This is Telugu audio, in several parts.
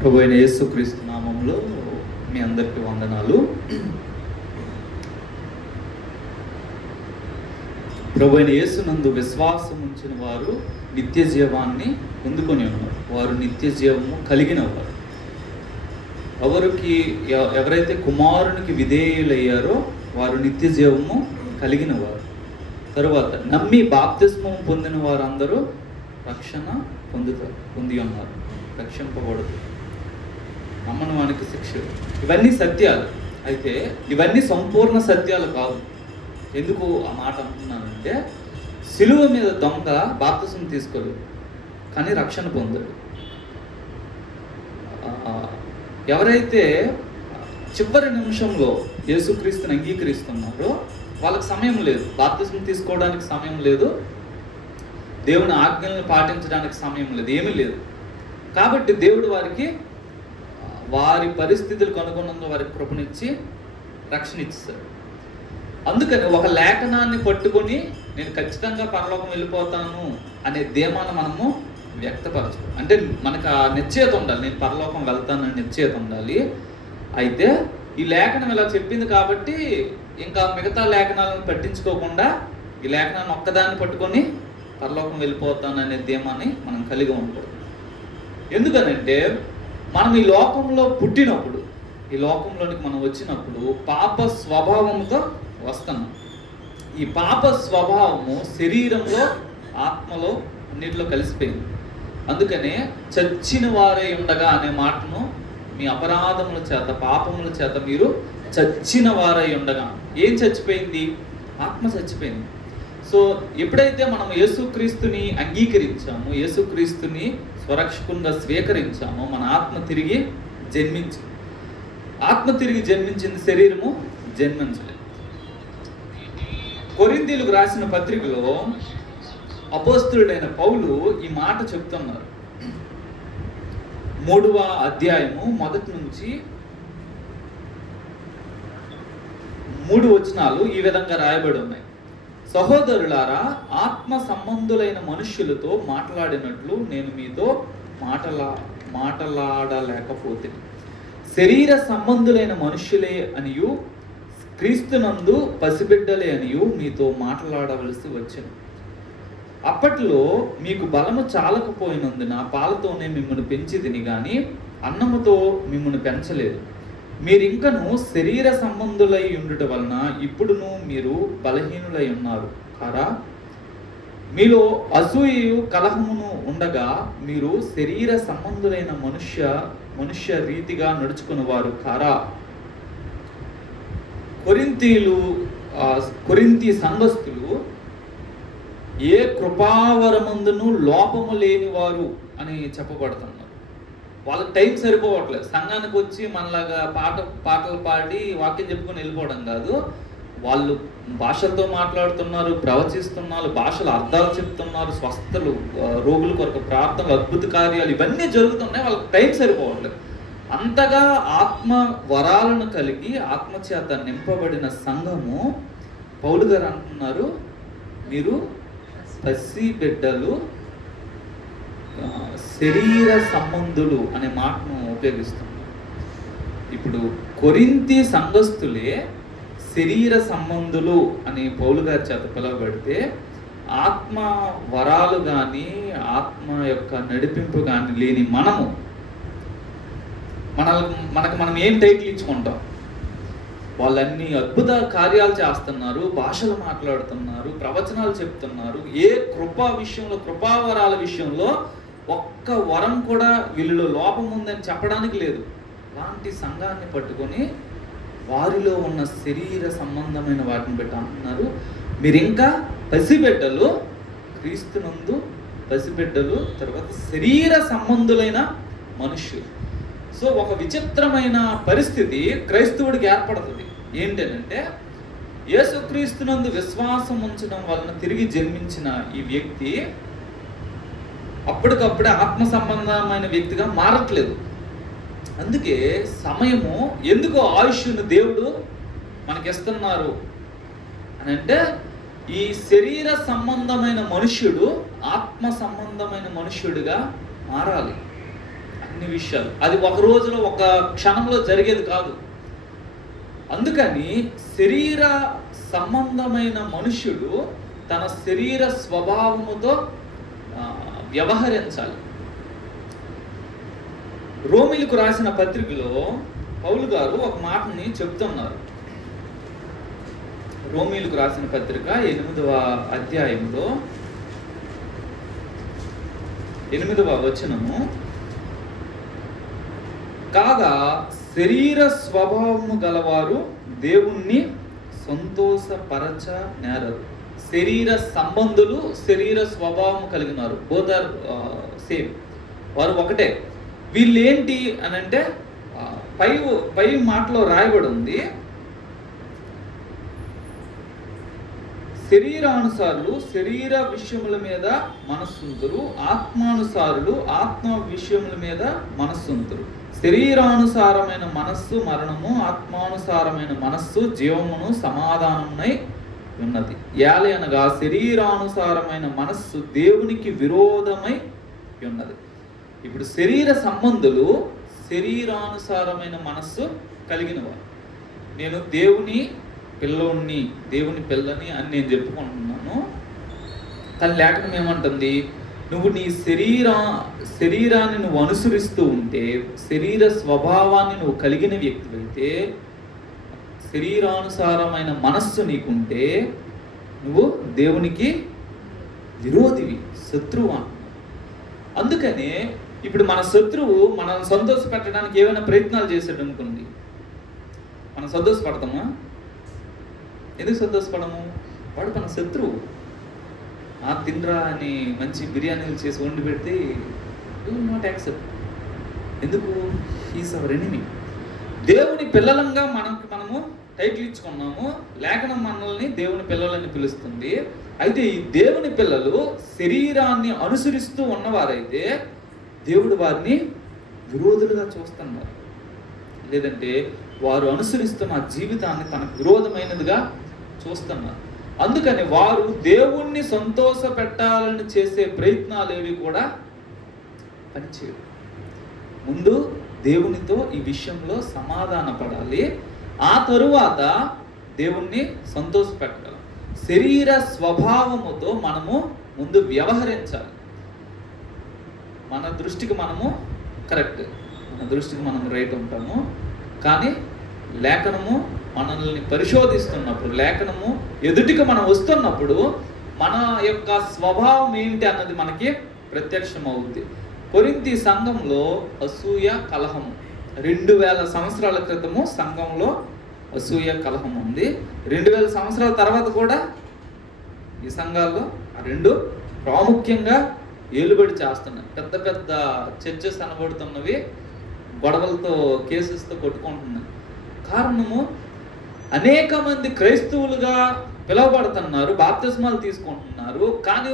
ప్రభువైన యేసుక్రీస్తు నామములో మీ అందరికీ వందనాలు. ప్రభువైన యేసునందు విశ్వాసం ఉంచిన వారు నిత్య జీవాన్ని పొందుకొని ఉన్నారు. వారు నిత్య జీవము కలిగిన వారు. ఎవరైతే కుమారునికి విధేయులయ్యారో వారు నిత్య జీవము కలిగిన వారు. తరువాత నమ్మి బాప్తిస్మం పొందిన వారందరూ రక్షణ పొంది ఉన్నారు. రక్షింపబడదు. నమ్మని వానికి శిక్ష. ఇవన్నీ సత్యాలు. అయితే ఇవన్నీ సంపూర్ణ సత్యాలు కాదు. ఎందుకు ఆ మాట అంటున్నానంటే, సిలువ మీద దొంగ బాప్తిసం తీసుకోలేదు, కానీ రక్షణ పొందాడు. ఎవరైతే చివరి నిమిషంలో యేసుక్రీస్తుని అంగీకరిస్తున్నారో వాళ్ళకి సమయం లేదు, బాప్తిసం తీసుకోవడానికి సమయం లేదు, దేవుని ఆజ్ఞలను పాటించడానికి సమయం లేదు, ఏమీ లేదు. కాబట్టి దేవుడు వారి పరిస్థితులకు అనుగుణంగా వారికి కృపనిచ్చి రక్షణ ఇచ్చారు. అందుకని ఒక లేఖనాన్ని పట్టుకొని నేను ఖచ్చితంగా పరలోకం వెళ్ళిపోతాను అనే ధీమాను మనము వ్యక్తపరచడం. అంటే మనకు ఆ నిశ్చయత ఉండాలి, నేను పరలోకం వెళ్తానని నిశ్చయత ఉండాలి. అయితే ఈ లేఖనం ఇలా చెప్పింది కాబట్టి ఇంకా మిగతా లేఖనాలను పట్టించుకోకుండా ఈ లేఖనాన్ని ఒక్కదాన్ని పట్టుకొని పరలోకం వెళ్ళిపోతాననే ధీమాన్ని మనం కలిగి ఉండకూడదు. ఎందుకనంటే మనం ఈ లోకంలో పుట్టినప్పుడు, ఈ లోకంలోనికి మనం వచ్చినప్పుడు పాప స్వభావంతో వస్తున్నాం. ఈ పాప స్వభావము శరీరంలో, ఆత్మలో, అన్నిటిలో కలిసిపోయింది. అందుకనే చచ్చిన వారై ఉండగా అనే మాటను, మీ అపరాధముల చేత, పాపముల చేత మీరు చచ్చిన వారై ఉండగా. ఏం చచ్చిపోయింది? ఆత్మ చచ్చిపోయింది. సో ఎప్పుడైతే మనం యేసుక్రీస్తుని అంగీకరించామో, యేసుక్రీస్తుని స్వరక్షకునిగా స్వీకరించామో, మన ఆత్మ తిరిగి జన్మించింది. ఆత్మ తిరిగి జన్మించింది, శరీరము జన్మించలేదు. కొరింథీయులకు రాసిన పత్రికలో అపోస్తలుడైన పౌలు ఈ మాట చెప్తున్నారు. 3వ అధ్యాయము 1 నుంచి 3 వచనాలు ఈ విధంగా రాయబడి ఉన్నాయి. సహోదరులారా, ఆత్మ సంబంధులైన మనుష్యులతో మాట్లాడినట్లు నేను మీతో మాట్లాడలేకపోతే, శరీర సంబంధులైన మనుష్యులే అనియు క్రీస్తునందు పసిబిడ్డలే అనియు మీతో మాట్లాడవలసి వచ్చింది. అప్పట్లో మీకు బలము చాలకపోయినందున పాలతోనే మిమ్మల్ని పెంచితిని గాని అన్నముతో మిమ్మల్ని పెంచలేదు. మీరింకను శరీర సంబంధులై ఉండుట వలన ఇప్పుడును మీరు బలహీనులై ఉన్నారు కారా? మీలో అసూయయు కలహమును ఉండగా మీరు శరీర సంబంధులైన మనుష్య రీతిగా నడుచుకుని వారు కారా? కొరింథీ సంఘస్థులు ఏ కృపావరమందును లోపము లేని వారు అని చెప్పబడుతున్నారు. వాళ్ళకి టైం సరిపోవట్లేదు. సంఘానికి వచ్చి మనలాగా పాటలు పాడి వాక్యం చెప్పుకొని వెళ్ళిపోవడం కాదు. వాళ్ళు భాషలతో మాట్లాడుతున్నారు, ప్రవచిస్తున్నారు, భాషల అర్థాలు చెప్తున్నారు, స్వస్థలు, రోగుల కొరకు ప్రార్థనలు, అద్భుత కార్యాలు ఇవన్నీ జరుగుతున్నాయి. వాళ్ళకి టైం సరిపోవట్లేదు. అంతగా ఆత్మ వరాలను కలిగి ఆత్మచేత నింపబడిన సంఘము పౌలు గారు అంటున్నారు, మీరు పసి బిడ్డలు, శరీర సంబంధులు అనే మాటను ఉపయోగిస్తున్నారు. ఇప్పుడు కొరింథీ సంఘస్థులే శరీర సంబంధులు అని పౌలు గారి చేత పిలువబడితే, ఆత్మ వరాలు కానీ ఆత్మ యొక్క నడిపింపు కానీ లేని మనకు మనం ఏం టైటిల్ ఇచ్చుకుంటాం? వాళ్ళన్నీ అద్భుత కార్యాలు చేస్తున్నారు, భాషలు మాట్లాడుతున్నారు, ప్రవచనాలు చెప్తున్నారు. ఏ కృపావరాల విషయంలో ఒక్క వరం కూడా వీళ్ళలో లోపం ఉందని చెప్పడానికి లేదు. అలాంటి సంఘాన్ని పట్టుకొని వారిలో ఉన్న శరీర సంబంధమైన వాటిని బట్టి అంటున్నారు, మీరు ఇంకా పసిబిడ్డలు, క్రీస్తునందు పసిబిడ్డలు, తర్వాత శరీర సంబంధులైన మనుష్యులు. సో ఒక విచిత్రమైన పరిస్థితి క్రైస్తవుడికి ఏర్పడుతుంది. ఏంటంటే, యేసుక్రీస్తునందు విశ్వాసం ఉంచడం వలన తిరిగి జన్మించిన ఈ వ్యక్తి అప్పటికప్పుడే ఆత్మ సంబంధమైన వ్యక్తిగా మారట్లేదు. అందుకే సమయము, ఎందుకో ఆయుష్ను దేవుడు మనకిస్తున్నారు అని అంటే, ఈ శరీర సంబంధమైన మనుష్యుడు ఆత్మ సంబంధమైన మనుష్యుడిగా మారాలి. అన్ని విషయాలు. అది ఒక రోజులో ఒక క్షణంలో జరిగేది కాదు. అందుకని శరీర సంబంధమైన మనుష్యుడు తన శరీర స్వభావముతో వ్యవహరించాలి. రోమీలకు రాసిన పత్రికలో పౌలు గారు ఒక మాటని చెప్తున్నారు. రోమీలకు రాసిన పత్రిక 8వ అధ్యాయంలో 8వ వచనము, కాగా శరీర స్వభావము గలవారు దేవుణ్ణి సంతోషపరచ నేరరు. శరీర సంబంధులు శరీర స్వభావం కలిగినారు. బోత్ ఆర్ సేమ్, వారు ఒకటే. వీళ్ళేంటి అని అంటే పై మాటలో రాయబడి ఉంది, శరీరానుసారులు శరీర విషయముల మీద మనస్సుంతురు, ఆత్మానుసారులు ఆత్మ విషయముల మీద మనస్సుంతురు. శరీరానుసారమైన మనస్సు మరణము, ఆత్మానుసారమైన మనస్సు జీవమును సమాధానమునై ఉన్నది. ఏలయనగా శరీరానుసారమైన మనస్సు దేవునికి విరోధమై ఉన్నది. ఇప్పుడు శరీర సంబంధులు శరీరానుసారమైన మనస్సు కలిగిన వారు. నేను దేవుని పిల్లోడిని, దేవుని పిల్లని అని నేను చెప్పుకుంటున్నాను. కానీ లేఖనం ఏమంటుంది, నువ్వు నీ శరీరాన్ని నువ్వు అనుసరిస్తూ ఉంటే, శరీర స్వభావాన్ని నువ్వు కలిగిన వ్యక్తివైతే, శరీరానుసారమైన మనస్సు నీకుంటే నువ్వు దేవునికి విరోధివి, శత్రువు అంటున్నావు. అందుకనే ఇప్పుడు మన శత్రువు మనం సంతోష పెట్టడానికి ఏమైనా ప్రయత్నాలు చేసాడు అనుకోండి, మనం సంతోషపడతామా? ఎందుకు సంతోషపడము? వాడు మన శత్రువు. తినరా అని మంచి బిర్యానీలు చేసి వండి పెడితే నాట్ యాక్సెప్ట్. ఎందుకు? He's hour enemy. దేవుని పిల్లలంగా మనము టైటిల్ ఇచ్చుకున్నాము. లేఖనం మనల్ని దేవుని పిల్లలని పిలుస్తుంది. అయితే ఈ దేవుని పిల్లలు శరీరాన్ని అనుసరిస్తూ ఉన్నవారైతే దేవుడు వారిని విరోధులుగా చూస్తున్నారు. లేదంటే వారు అనుసరిస్తున్న జీవితాన్ని తనకు విరోధమైనదిగా చూస్తున్నారు. అందుకని వారు దేవుణ్ణి సంతోష పెట్టాలని చేసే ప్రయత్నాలు ఏవి కూడా పనిచేయవు. ముందు దేవునితో ఈ విషయంలో సమాధాన పడాలి, ఆ తరువాత దేవుణ్ణి సంతోష పెట్టగలం. శరీర స్వభావముతో మనము ముందు వ్యవహరించాలి. మన దృష్టికి మనము కరెక్ట్, మన దృష్టికి మనం రైట్ ఉంటాము. కానీ లేఖనము మనల్ని పరిశోధిస్తున్నప్పుడు, లేఖనము ఎదుటికి మనం వస్తున్నప్పుడు మన యొక్క స్వభావం ఏంటి అన్నది మనకి ప్రత్యక్షం అవుద్ది. కొరింథీ సంఘంలో అసూయ, కలహము 2000 సంవత్సరాల క్రితము సంఘంలో అసూయ, కలహం ఉంది. 2000 సంవత్సరాల తర్వాత కూడా ఈ సంఘాల్లో ఆ రెండు ప్రాముఖ్యంగా ఏలుబడి చేస్తున్నాయి. పెద్ద పెద్ద చర్చెస్ అనబడుతున్నవి గొడవలతో, కేసెస్తో కొట్టుకుంటున్నాయి. కారణము, అనేక మంది క్రైస్తవులుగా పిలువబడుతున్నారు, బాప్తిస్మాలు తీసుకుంటున్నారు, కానీ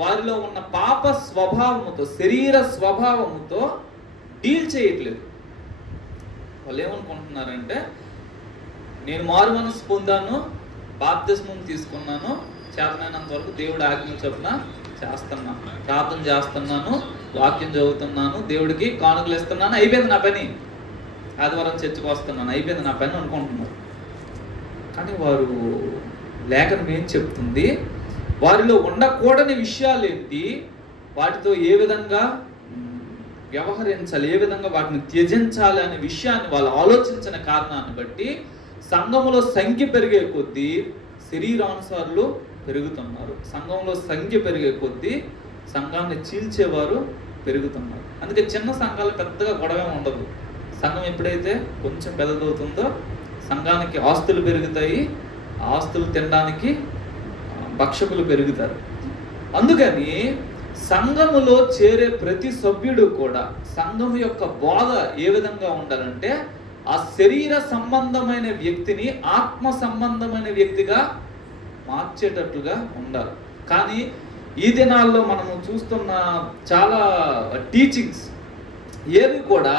వారిలో ఉన్న పాప స్వభావముతో, శరీర స్వభావముతో డీల్ చేయట్లేదు. వాళ్ళు ఏమనుకుంటున్నారంటే, నేను మారు మనసు పొందాను, బాప్తిస్మం తీసుకున్నాను, చేతనైనంత వరకు దేవుడి ఆజ్ఞ చొప్పున చేస్తున్నాను, ప్రార్థన చేస్తున్నాను, వాక్యం చదువుతున్నాను, దేవుడికి కానుకలు ఇస్తున్నాను, అయిపోయింది నా పని, ఆదివారం చర్చకు వస్తున్నాను, అయిపోయింది నా పని అనుకుంటున్నారు. కానీ వారు లేఖనం ఏం చెప్తుంది, వారిలో ఉండకూడని విషయాలు ఏంటి, వాటితో ఏ విధంగా వ్యవహరించాలి, ఏ విధంగా వాటిని త్యజించాలి అనే విషయాన్ని వాళ్ళు ఆలోచించిన కారణాన్ని బట్టి సంఘములో సంఖ్య పెరిగే కొద్దీ శరీరానుసారులు పెరుగుతున్నారు. సంఘంలో సంఖ్య పెరిగే కొద్దీ సంఘాన్ని చీల్చేవారు పెరుగుతున్నారు. అందుకే చిన్న సంఘాలు పెద్దగా గొడవ ఉండదు. సంఘం ఎప్పుడైతే కొంచెం పెద్దదవుతుందో సంఘానికి ఆస్తులు పెరుగుతాయి, ఆస్తులు తినడానికి భక్షకులు పెరుగుతారు. అందుకని సంఘములో చేరే ప్రతి సభ్యుడు కూడా సంఘం యొక్క బోధ ఏ విధంగా ఉండాలంటే, ఆ శరీర సంబంధమైన వ్యక్తిని ఆత్మ సంబంధమైన వ్యక్తిగా మార్చేటట్లుగా ఉండాలి. కానీ ఈ దినాల్లో మనము చూస్తున్న చాలా టీచింగ్స్ ఏవి కూడా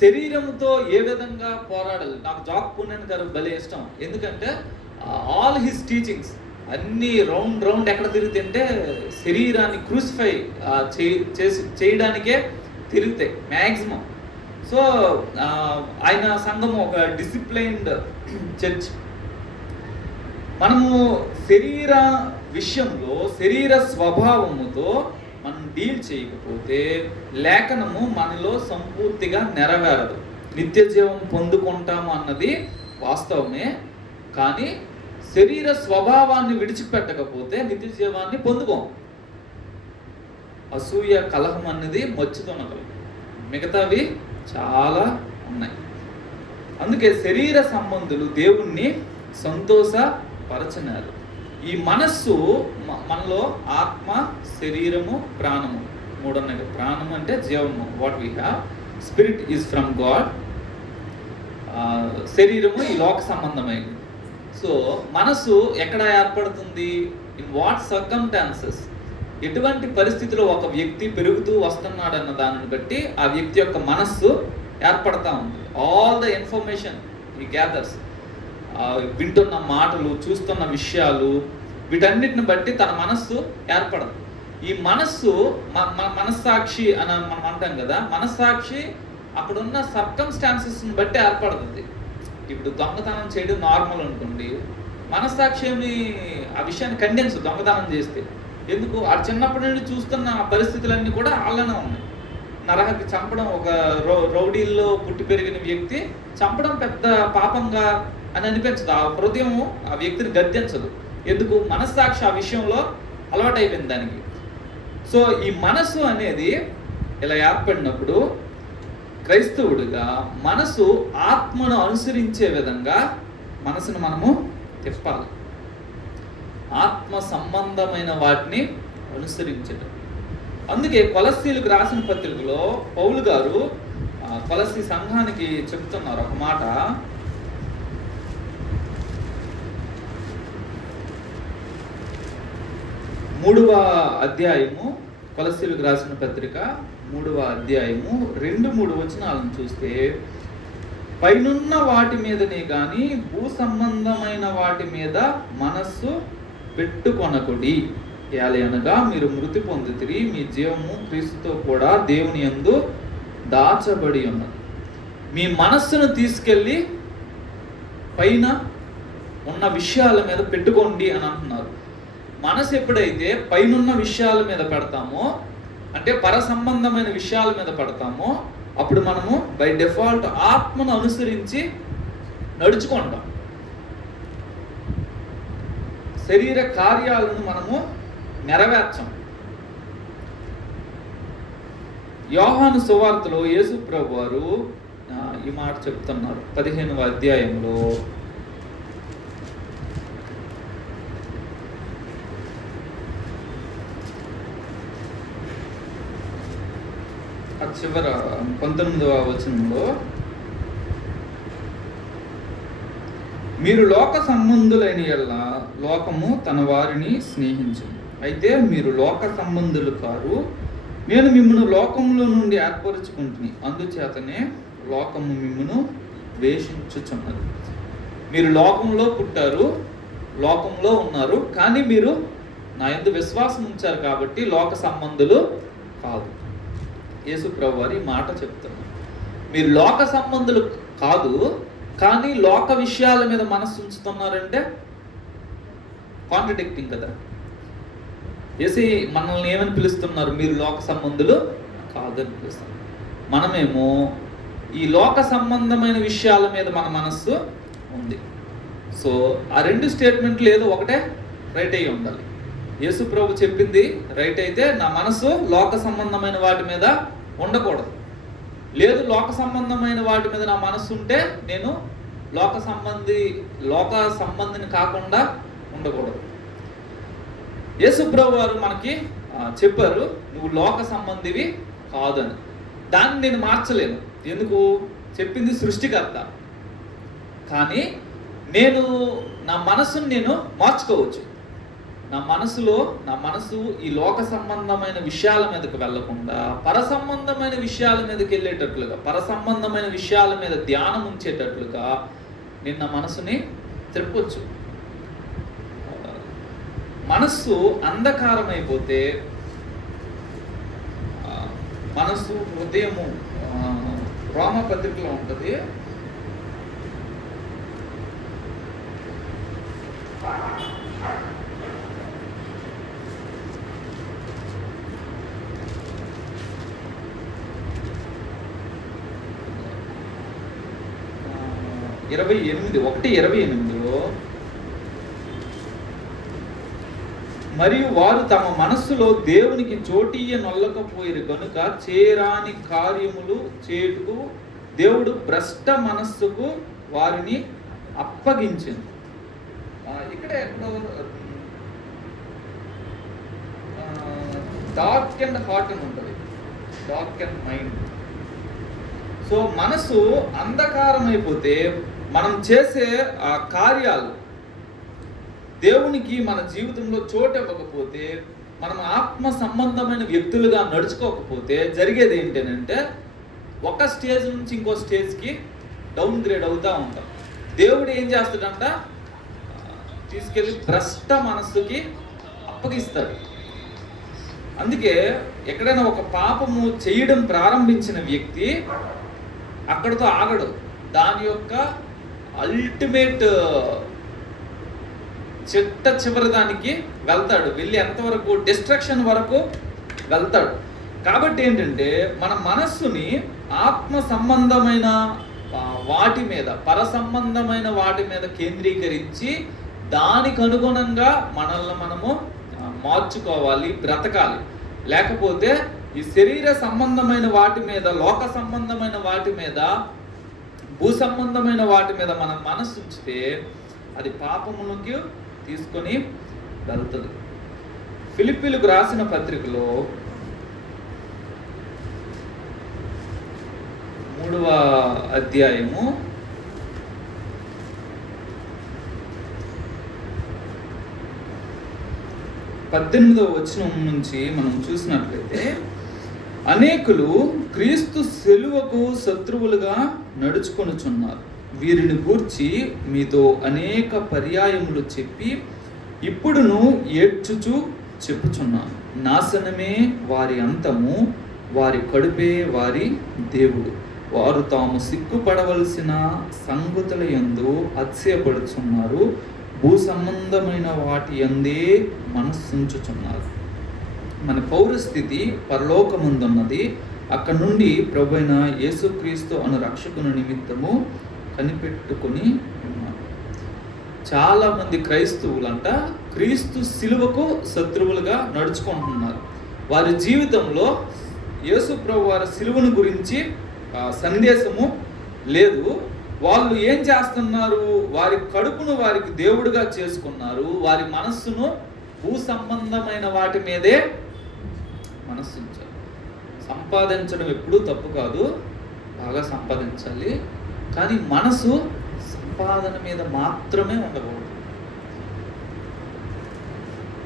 శరీరంతో ఏ విధంగా పోరాడాలి. నాకు జాక్ పూనెన్ గారు భలే ఇష్టం. ఎందుకంటే ఆల్ హిస్ టీచింగ్స్ అన్నీ రౌండ్ ఎక్కడ తిరుగుతుంటే శరీరాన్ని క్రూసిఫై చేయడానికే తిరుగుతాయి మ్యాక్సిమం. సో ఆయన సంఘం ఒక డిసిప్లైన్డ్ చర్చ్. మనము శరీర విషయంలో శరీర స్వభావముతో మనం డీల్ చేయకపోతే లేఖనము మనలో సంపూర్తిగా నెరవేరదు. నిత్య జీవం పొందుకుంటాము అన్నది వాస్తవమే, కానీ శరీర స్వభావాన్ని విడిచిపెట్టకపోతే నిత్య జీవాన్ని పొందుకోం. అసూయ, కలహం అన్నది మచ్చుతున్నది, మిగతావి చాలా ఉన్నాయి. అందుకే శరీర సంబంధులు దేవుణ్ణి సంతోషపరచనారు. ఈ మనస్సు మనలో ఆత్మ, శరీరము, ప్రాణము మూడు ఉన్నాయి. ప్రాణము అంటే జీవము, what we have. Spirit is from God. శరీరము ఈ లోక సంబంధమైనది. సో మనసు ఎక్కడ ఏర్పడుతుంది? ఇన్ వాట్ సర్కమ్స్టాన్సెస్, ఎటువంటి పరిస్థితిలో ఒక వ్యక్తి పెరుగుతూ వస్తున్నాడన్న దానిని బట్టి ఆ వ్యక్తి యొక్క మనస్సు ఏర్పడతా ఉంది. ఆల్ ద ఇన్ఫర్మేషన్ ఈ గ్యాదర్స్, వింటున్న మాటలు, చూస్తున్న విషయాలు, వీటన్నిటిని బట్టి తన మనస్సు ఏర్పడదు. ఈ మనస్సు మనస్సాక్షి అని మనం అంటాం కదా, మనస్సాక్షి అక్కడున్న సర్కమ్స్టాన్సెస్ని బట్టి ఏర్పడుతుంది. ఇప్పుడు దొంగతనం చేయడం నార్మల్ అనుకోండి, మనస్సాక్షి ఏమి ఆ విషయాన్ని ఖండించు. దొంగతనం చేస్తే ఎందుకు? ఆ చిన్నప్పటి నుండి చూస్తున్న ఆ పరిస్థితులన్నీ కూడా అలానే ఉన్నాయి. నరహత్య, చంపడం, ఒక రౌడీల్లో పుట్టి పెరిగిన వ్యక్తి చంపడం పెద్ద పాపంగా అని అనిపించదు. ఆ హృదయం ఆ వ్యక్తిని గద్దించదు. ఎందుకు? మనస్సాక్షి ఆ విషయంలో అలవాటైపోయింది దానికి. సో ఈ మనసు అనేది ఇలా ఏర్పడినప్పుడు క్రైస్తవుడిగా మనసు ఆత్మను అనుసరించే విధంగా మనసును మనము తిప్పాలి. ఆత్మ సంబంధమైన వాటిని అనుసరించడం. అందుకే కొలస్సీలకు రాసిన పత్రికలో పౌలు గారు కొలస్సీ సంఘానికి చెప్తున్నారు ఒక మాట. 3వ అధ్యాయము, కొలస్సీలకు రాసిన పత్రిక 3వ అధ్యాయము 2-3 వచనాలను చూస్తే, పైనున్న వాటి మీదనే కానీ భూ సంబంధమైన వాటి మీద మనస్సు పెట్టుకొనకుడి. అనగా మీరు మృతి పొందితిరి, మీ జీవము క్రీస్తుతో కూడా దేవుని యందు దాచబడి ఉన్నది. మీ మనస్సును తీసుకెళ్ళి పైన ఉన్న విషయాల మీద పెట్టుకోండి అని అంటున్నారు. మనసు ఎప్పుడైతే పైనున్న విషయాల మీద పెడతామో, అంటే పర సంబంధమైన విషయాల మీద పెడతామో, అప్పుడు మనము బై డిఫాల్ట్ ఆత్మను అనుసరించి నడుచుకుంటాం. శరీర కార్యాలను మనము నెరవేర్చం. యోహాను సువార్తలో యేసు ప్రభు వారు ఈ మాట చెప్తున్నారు 15వ అధ్యాయంలో. చివర 19వ వచనంలో, మీరు లోక సంబంధులైన యెడల లోకము తన వారిని స్నేహించును. అయితే మీరు లోక సంబంధులు కారు, నేను మిమ్మును లోకములో నుండి ఏర్పరచుకుంటుని, అందుచేతనే లోకము మిమ్మును ద్వేషించుచున్నది. మీరు లోకంలో పుట్టారు, లోకంలో ఉన్నారు, కానీ మీరు నా యందు విశ్వాసం ఉంచారు కాబట్టి లోక సంబంధులు కాదు. యేసు ప్రభు వారి మాట చెప్తున్నారు. మీరు లోక సంబంధులు కాదు, కానీ లోక విషయాల మీద మనసు ఉంచుతున్నారంటే కాంట్రడిక్టింగ్ కదా. యేసు మనల్ని ఏమని పిలుస్తున్నారు? మీరు లోక సంబంధులు కాదని పిలుస్తున్నారు. మనమేమో ఈ లోక సంబంధమైన విషయాల మీద మన మనస్సు ఉంది. సో ఆ రెండు స్టేట్మెంట్లు ఏదో ఒకటే రైట్ అయ్యి ఉండాలి. యేసు ప్రభు చెప్పింది రైట్ అయితే నా మనసు లోక సంబంధమైన వాటి మీద ఉండకూడదు. లేదు, లోక సంబంధమైన వాటి మీద నా మనసు ఉంటే నేను లోక సంబంధిని కాకుండా ఉండకూడదు. యేసు ప్రభు వారు మనకి చెప్పారు, నువ్వు లోక సంబంధివి కాదని. దాన్ని నేను మార్చలేను. ఎందుకు? చెప్పింది సృష్టికర్త. కానీ నేను నా మనసును నేను మార్చుకోవచ్చు. నా మనసు ఈ లోక సంబంధమైన విషయాల మీదకి వెళ్లకుండా పర సంబంధమైన విషయాల మీదకి వెళ్ళేటట్లుగా, పర సంబంధమైన విషయాల మీద ధ్యానం ఉంచేటట్లుగా నేను నా మనసుని త్రిప్పొచ్చు. మనస్సు అంధకారం అయిపోతే మనసు, హృదయము రోమా పత్రికలో ఉంటుంది. ఇరవై 1:28 మరియు వారు తమ మనస్సులో దేవునికి చోటీయ నొల్లకపోయిరు కనుక చేరాని కార్యములు చేటుకు దేవుడు భ్రష్ట మనస్సుకు వారిని అప్పగించింది. ఇక్కడ ఎక్కడో డార్క్ అండ్ హార్ట్ అని ఉంటుంది, డార్క్ అండ్ మైండ్. సో మనసు అంధకారం అయిపోతే మనం చేసే ఆ కార్యాలు దేవునికి మన జీవితంలో చోటు ఇవ్వకపోతే, మనం ఆత్మ సంబంధమైన వ్యక్తులుగా నడుచుకోకపోతే జరిగేది ఏంటంటే ఒక స్టేజ్ నుంచి ఇంకో స్టేజ్కి డౌన్ గ్రేడ్ అవుతూ ఉంటాం. దేవుడు ఏం చేస్తాడంట, తీసుకెళ్ళి భ్రష్ట మనస్సుకి అప్పగిస్తాడు. అందుకే ఎక్కడైనా ఒక పాపము చేయడం ప్రారంభించిన వ్యక్తి అక్కడితో ఆగడు, దాని యొక్క అల్టిమేట్ చివరి దానికి వెళ్తాడు, వెళ్ళి ఎంతవరకు డిస్ట్రక్షన్ వరకు వెళ్తాడు. కాబట్టి ఏంటంటే మన మనస్సుని ఆత్మ సంబంధమైన వాటి మీద, పర సంబంధమైన వాటి మీద కేంద్రీకరించి దానికి అనుగుణంగా మనల్ని మనము మార్చుకోవాలి, బ్రతకాలి. లేకపోతే ఈ శరీర సంబంధమైన వాటి మీద, లోక సంబంధమైన వాటి మీద, భూ సంబంధమైన వాటి మీద మన మనస్సు ఉంచితే అది పాపమునికి తీసుకొని వెళ్తుంది. ఫిలిప్పీలకు రాసిన పత్రికలో 3వ అధ్యాయము 18వ వచనం నుంచి మనం చూసినట్లయితే, అనేకులు క్రీస్తు శిలువకు శత్రువులుగా నడుచుకొనుచున్నారు. వీరిని గూర్చి మీతో అనేక పర్యాయములు చెప్పి ఇప్పుడును ఏడ్చుచు చెప్పుచున్నాను. నాశనమే వారి అంతము, వారి కడుపే వారి దేవుడు. వారు తాము సిగ్గుపడవలసిన సంగతుల యందు అతిశయపడుచున్నారు, భూ సంబంధమైన వాటి యందే మనస్సుంచుచున్నారు. మన పౌరస్థితి పరలోకముందున్నది, అక్కడ నుండి ప్రభువైన యేసుక్రీస్తు అను రక్షకుని నిమిత్తము కనిపెట్టుకుని ఉన్నారు. చాలామంది క్రైస్తవులంట క్రీస్తు శిలువకు శత్రువులుగా నడుచుకుంటున్నారు. వారి జీవితంలో యేసు ప్రభు వారి శిలువను గురించి సందేశము లేదు. వాళ్ళు ఏం చేస్తున్నారు, వారి కడుపును వారికి దేవుడిగా చేసుకున్నారు, వారి మనస్సును భూ సంబంధమైన వాటి మీదే మనస్సు ఉంచారు. సంపాదించడం ఎప్పుడూ తప్పు కాదు, బాగా సంపాదించాలి, కానీ మనసు సంపాదన మీద మాత్రమే ఉండకూడదు.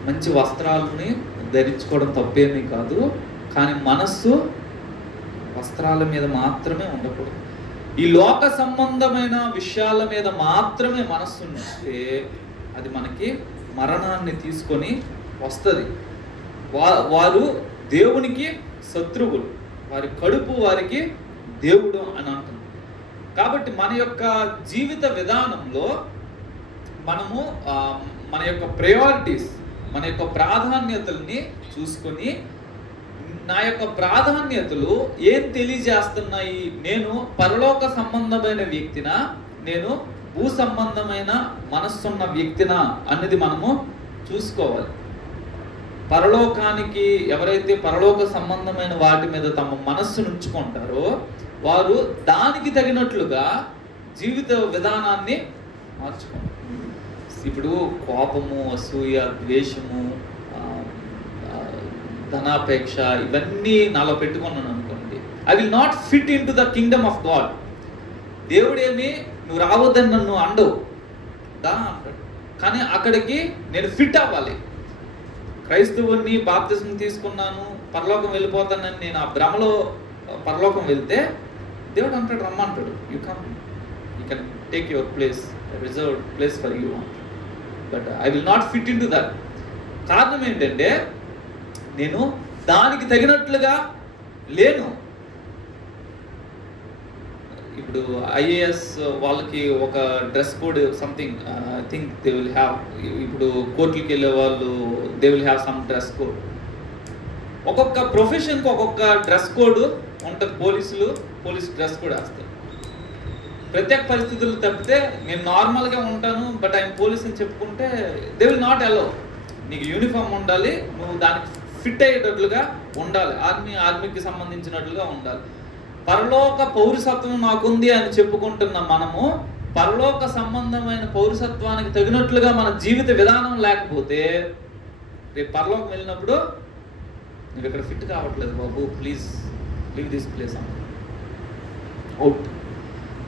మంచి వస్త్రాలని ధరించుకోవడం తప్పేమీ కాదు, కానీ మనస్సు వస్త్రాల మీద మాత్రమే ఉండకూడదు. ఈ లోక సంబంధమైన విషయాల మీద మాత్రమే మనస్సు ఉంటే అది మనకి మరణాన్ని తీసుకొని వస్తుంది. వారు దేవునికి శత్రువులు, వారి కడుపు వారికి దేవుడు అని అంటున్నారు. కాబట్టి మన యొక్క జీవిత విధానంలో మనము మన యొక్క ప్రయారిటీస్, మన యొక్క ప్రాధాన్యతల్ని చూసుకొని, నా యొక్క ప్రాధాన్యతలు ఏం తెలియజేస్తున్నాయి, నేను పరలోక సంబంధమైన వ్యక్తినా, నేను భూ సంబంధమైన మనస్సున్న వ్యక్తినా అన్నది మనము చూసుకోవాలి. పరలోకానికి ఎవరైతే పరలోక సంబంధమైన వాటి మీద తమ మనస్సును ఉంచుకుంటారో వారు దానికి తగినట్లుగా జీవిత విధానాన్ని మార్చుకుంటారు. ఇప్పుడు కోపము, అసూయ, ద్వేషము, ధనాపేక్ష ఇవన్నీ నాలో పెట్టుకున్నాను అనుకోండి, I will not fit in to the kingdom of God. దేవుడేమి నువ్వు రావద్దని నన్ను అండవు దా అంటాడు, కానీ అక్కడికి నేను ఫిట్ అవ్వాలి. క్రైస్తవుని బాప్తిజం తీసుకున్నాను, పరలోకం వెళ్ళిపోతానని నేను ఆ భ్రమలో పరలోకం వెళ్తే దేవుడు అంటాడు రమ్మంటాడు, you come, you can take your place, reserved place for you, but I will not fit in to that. కారణం ఏంటంటే నేను దానికి తగినట్లుగా లేను. ఇప్పుడు ఐఏఎస్ వాళ్ళకి ఒక dress code something I think they will have. ఇప్పుడు కోర్టుకి వెళ్ళే వాళ్ళు they will have some dress code. ఒక్కొక్క ప్రొఫెషన్కి ఒక్కొక్క డ్రెస్ కోడ్ ఉంటుంది. పోలీస్ డ్రెస్ కోడ్ వేస్తారు. ప్రత్యేక పరిస్థితులు తప్పితే నేను నార్మల్గా ఉంటాను బట్ ఐఎమ్ పోలీస్ అని చెప్పుకుంటే దే విల్ నాట్ అలౌ. నీకు యూనిఫామ్ ఉండాలి, నువ్వు దానికి ఫిట్ అయ్యేటట్లుగా ఉండాలి, ఆర్మీకి సంబంధించినట్లుగా ఉండాలి. పరలోక పౌరసత్వం నాకుంది అని చెప్పుకుంటున్న మనము పరలోక సంబంధమైన పౌరసత్వానికి తగినట్లుగా మన జీవిత విధానం లేకపోతే రేపు పరలోకం వెళ్ళినప్పుడు నువ్వు ఇక్కడ ఫిట్ కావట్లేదు బాబు, please leave this place out.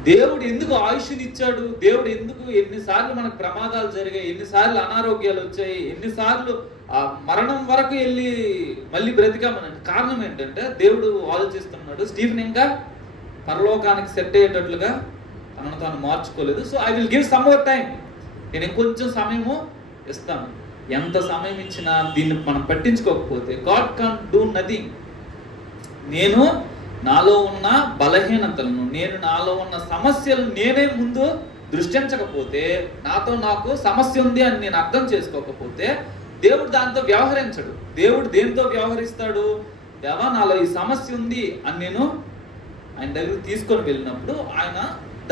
దేవుడు ఎందుకు ఆయుష్ని ఇచ్చాడు? దేవుడు ఎందుకు ఎన్నిసార్లు మనకు ప్రమాదాలు జరిగాయి, ఎన్నిసార్లు అనారోగ్యాలు వచ్చాయి, ఎన్నిసార్లు ఆ మరణం వరకు వెళ్ళి మళ్ళీ బ్రతికామనంటే కారణం ఏంటంటే దేవుడు ఆలోచిస్తున్నాడు స్టీఫెన్ ఇంకా పరలోకానికి సెట్ అయ్యేటట్లుగా తనను తాను మార్చుకోలేదు. So I will give some more time, నేను ఇంకొంచెం సమయము ఇస్తాను. ఎంత సమయం ఇచ్చినా దీన్ని మనం పట్టించుకోకపోతే గాడ్ కాంట్ డూ నథింగ్. నేను నాలో ఉన్న బలహీనతలను, నేను నాలో ఉన్న సమస్యలను నేనే ముందు దృష్టించకపోతే, నాకు సమస్య ఉంది అని నేను అర్థం చేసుకోకపోతే దేవుడు దాంతో వ్యవహరించడు. దేవుడు దేంతో వ్యవహరిస్తాడు? దేవా నాలో ఈ సమస్య ఉంది అని నేను ఆయన దగ్గరికి తీసుకొని వెళ్ళినప్పుడు ఆయన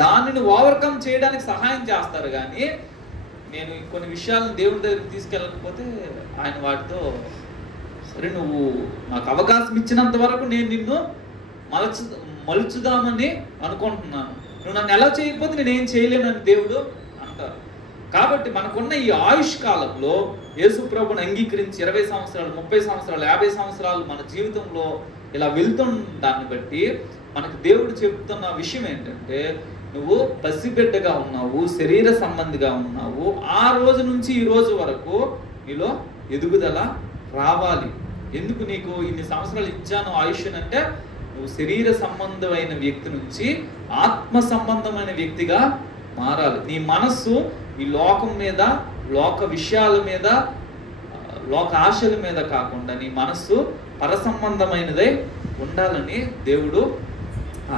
దానిని ఓవర్కమ్ చేయడానికి సహాయం చేస్తారు. కానీ నేను కొన్ని విషయాలను దేవుడి దగ్గరికి తీసుకెళ్ళకపోతే ఆయన వాటితో సరే నువ్వు నాకు అవకాశం ఇచ్చినంత వరకు నేను నిన్ను మలుచుదామని అనుకుంటున్నాను, నువ్వు నన్ను ఎలా చేయకపోతే నేనేం చేయలేనని దేవుడు అంటారు. కాబట్టి మనకున్న ఈ ఆయుష్ కాలంలో యేసు ప్రభుని అంగీకరించి 20 సంవత్సరాలు 30 సంవత్సరాలు 50 సంవత్సరాలు మన జీవితంలో ఇలా వెళ్తున్న దాన్ని బట్టి మనకు దేవుడు చెప్తున్న విషయం ఏంటంటే, నువ్వు పసిబిడ్డగా ఉన్నావు, శరీర సంబంధిగా ఉన్నావు, ఆ రోజు నుంచి ఈ రోజు వరకు నీలో ఎదుగుదల రావాలి. ఎందుకు నీకు ఇన్ని సంవత్సరాలు ఇచ్చాను ఆయుష్ అంటే, నువ్వు శరీర సంబంధమైన వ్యక్తి నుంచి ఆత్మ సంబంధమైన వ్యక్తిగా మారాలి. నీ మనస్సు ఈ లోకం మీద, లోక విషయాల మీద, లోక ఆశల మీద కాకుండా నీ మనస్సు పరసంబంధమైనదై ఉండాలని దేవుడు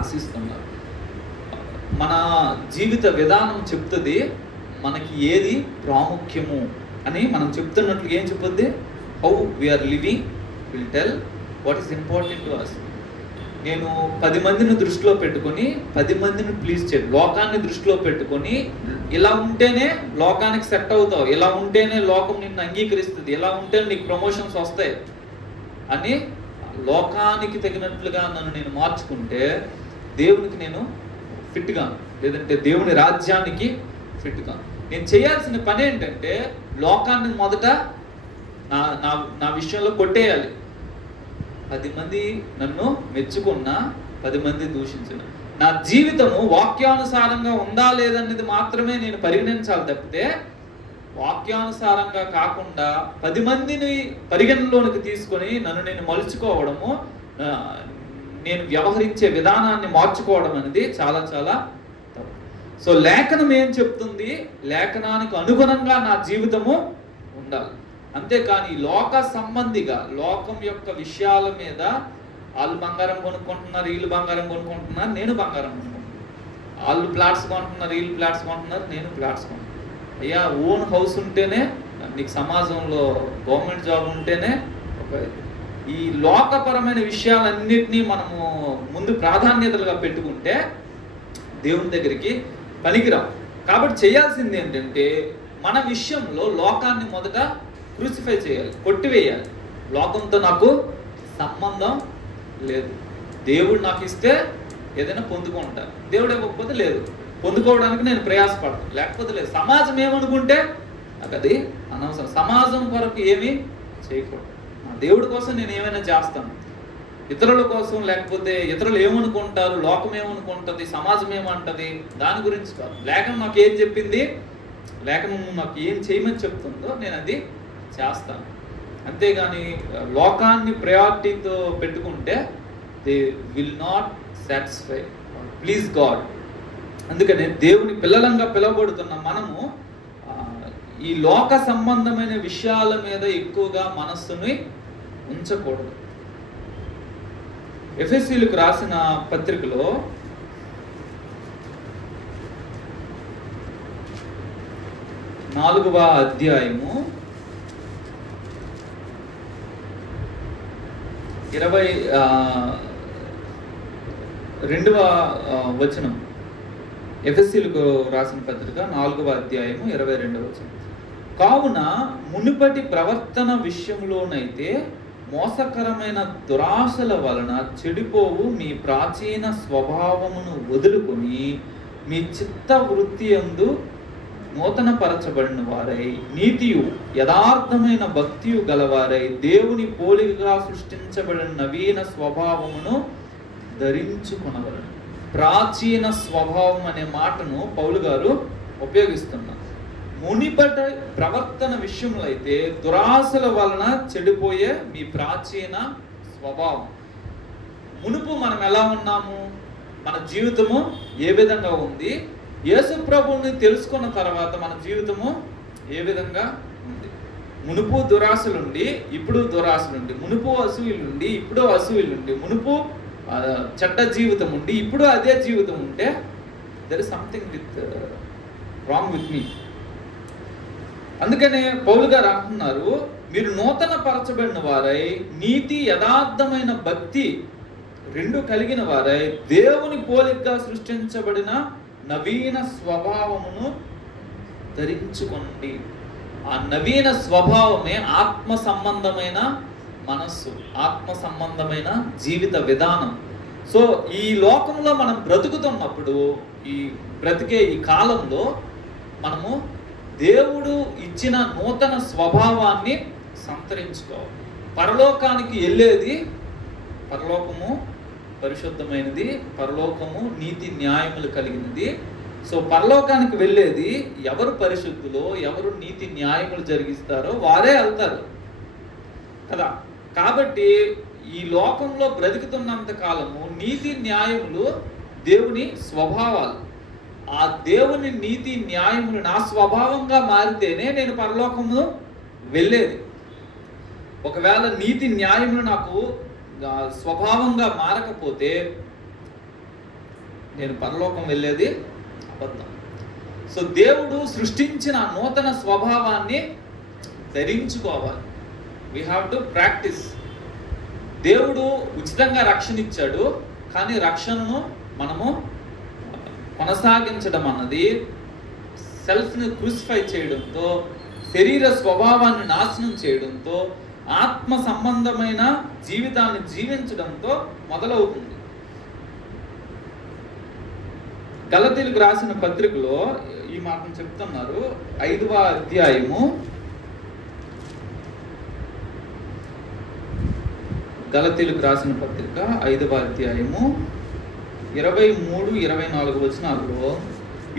ఆశిస్తున్నారు. మన జీవిత విధానం చెప్తుంది మనకి ఏది ప్రాముఖ్యము అని. మనం చెప్తున్నట్లు ఏం చెప్పుద్ది? How we are living will tell what is important to us. నేను 10 మందిని దృష్టిలో పెట్టుకొని 10 మందిని ప్లీజ్ చేయాలి, లోకాన్ని దృష్టిలో పెట్టుకొని ఇలా ఉంటేనే లోకానికి సెట్ అవుతావు, ఇలా ఉంటేనే లోకం నిన్ను అంగీకరిస్తుంది, ఇలా ఉంటేనే నీకు ప్రమోషన్స్ వస్తాయి అని లోకానికి తగినట్లుగా నన్ను నేను మార్చుకుంటే దేవునికి నేను ఫిట్గా, లేదంటే దేవుని రాజ్యానికి ఫిట్గా. నేను చేయాల్సిన పని ఏంటంటే లోకాన్ని మొదట నా విషయంలో కొట్టేయాలి. 10 మంది నన్ను మెచ్చుకున్నా 10 మంది దూషించిన, నా జీవితము వాక్యానుసారంగా ఉందా లేదనేది మాత్రమే నేను పరిగణించాలి తప్పితే వాక్యానుసారంగా కాకుండా 10 మందిని పరిగణలోనికి తీసుకొని నన్ను నేను మలుచుకోవడము, నేను వ్యవహరించే విధానాన్ని మార్చుకోవడం అనేది చాలా చాలా తప్పు. సో లేఖనం ఏం చెప్తుంది? లేఖనానికి అనుగుణంగా నా జీవితము ఉండాలి. అంతేకాని లోక సంబంధిగా లోకం యొక్క విషయాల మీద వాళ్ళు బంగారం కొనుక్కుంటున్నారు, వీళ్ళు బంగారం కొనుక్కుంటున్నారు, నేను బంగారం కొనుక్కుంటున్నాను, వాళ్ళు ప్లాట్స్ కొంటున్నారు, వీళ్ళు ప్లాట్స్ కొంటున్నారు, నేను ప్లాట్స్ కొంటున్నాను. అయ్యా ఓన్ హౌస్ ఉంటేనే నీకు సమాజంలో గవర్నమెంట్ జాబ్ ఉంటేనే ఈ లోకపరమైన విషయాలన్నిటినీ మనము ముందు ప్రాధాన్యతలుగా పెట్టుకుంటే దేవుని దగ్గరికి పనికిరాం. కాబట్టి చేయాల్సింది ఏంటంటే మన విషయంలో లోకాన్ని మొదట క్రూసిఫై చేయాలి, కొట్టివేయాలి. లోకంతో నాకు సంబంధం లేదు. దేవుడు నాకు ఇస్తే ఏదైనా పొందుకుంటాను, దేవుడు ఇవ్వకపోతే లేదు, పొందుకోవడానికి నేను ప్రయాసపడతాను, లేకపోతే లేదు. సమాజం ఏమనుకుంటే నాకు అది అనవసరం. సమాజం కొరకు ఏమీ చేయకూడదు. నా దేవుడి కోసం నేను ఏమైనా చేస్తాను, ఇతరుల కోసం లేకపోతే ఇతరులు ఏమనుకుంటారు, లోకం ఏమనుకుంటుంది, సమాజం ఏమంటుంది దాని గురించి కాదు. లేఖనం నాకు ఏం చెప్పింది, లేఖనం నాకు ఏం చేయమని చెప్తుందో నేను అది చేస్తాను. అంతేగాని లోకాన్ని ప్రయారిటీతో పెట్టుకుంటే they will not satisfy please God. అందుకనే దేవుని పిల్లలంగా పిలువబడుతున్న మనము ఈ లోక సంబంధమైన విషయాల మీద ఎక్కువగా మనస్సుని ఉంచకూడదు. ఎఫెసీయులకు రాసిన పత్రికలో 4వ అధ్యాయము 22వ వచనం. ఎఫెసీయులకు రాసిన పత్రిక 4వ అధ్యాయము 22వ వచనం. కావున మునుపటి ప్రవర్తన విషయంలోనైతే మోసకరమైన దురాశల వలన చెడిపోవు మీ ప్రాచీన స్వభావమును వదులుకొని మీ చిత్త వృత్తి యందు నూతన పరచబడిన వారై నీతియు యథార్థమైన భక్తియు గలవారై దేవుని పోలికగా సృష్టించబడిన నవీన స్వభావమును ధరించుకొనవలెను. ప్రాచీన స్వభావం అనే మాటను పౌలు గారు ఉపయోగిస్తున్నారు. మునిపటి ప్రవర్తన విషయంలో అయితే దురాశల వలన చెడిపోయే మీ ప్రాచీన స్వభావం. మునుపు మనం ఎలా ఉన్నాము, మన జీవితము ఏ విధంగా ఉంది, యేసు ప్రభువుని తెలుసుకున్న తర్వాత మన జీవితము ఏ విధంగా ఉంది. మునుపు దురాశలుండి ఇప్పుడు దురాశలుండి, మునుపు అసూయలుండి ఇప్పుడు అసూయలుండి, మునుపు చెడ్డ జీవితం ఉండి ఇప్పుడు అదే జీవితం ఉంటే there is something wrong with me. అందుకనే పౌలు గారు అంటున్నారు, మీరు నూతన పరచబడిన వారై నీతి యథార్థమైన భక్తి రెండు కలిగిన వారై దేవుని పోలికగా సృష్టించబడిన నవీన స్వభావమును ధరించుకోండి. ఆ నవీన స్వభావమే ఆత్మ సంబంధమైన మనస్సు, ఆత్మ సంబంధమైన జీవిత విధానం. సో ఈ లోకంలో మనం బ్రతుకుతున్నప్పుడు, ఈ బ్రతికే ఈ కాలంలో మనము దేవుడు ఇచ్చిన నూతన స్వభావాన్ని సంతరించుకోవాలి. పరలోకానికి వెళ్ళేది, పరలోకము పరిశుద్ధమైనది, పరలోకము నీతి న్యాయములు కలిగినది. సో పరలోకానికి వెళ్ళేది ఎవరు పరిశుద్ధులో, ఎవరు నీతి న్యాయములు జరిగిస్తారో వారే వెళ్తారు కదా. కాబట్టి ఈ లోకంలో బ్రతుకుతున్నంత కాలము నీతి న్యాయములు దేవుని స్వభావాలు. ఆ దేవుని నీతి న్యాయములు నా స్వభావంగా మారితేనే నేను పరలోకము వెళ్ళేది. ఒకవేళ నీతి న్యాయములు నాకు స్వభావంగా మారకపోతే నేను పరలోకం వెళ్ళేది అబద్ధం. సో దేవుడు సృష్టించిన నూతన స్వభావాన్ని ధరించుకోవాలి. We have to practise. దేవుడు ఉచితంగా రక్షణ ఇచ్చాడు, కానీ రక్షణను మనము కొనసాగించడం అన్నది సెల్ఫ్ని క్రూసిఫై చేయడంతో, శరీర స్వభావాన్ని నాశనం చేయడంతో, ఆత్మ సంబంధమైన జీవితాన్ని జీవించడంతో మొదలవుతుంది. గలతీయులకు రాసిన పత్రికలో ఈ మాటను చెప్తున్నారు. 5వ అధ్యాయము, గలతీయులకు రాసిన పత్రిక 5వ అధ్యాయము 23-24 వచనాల్లో,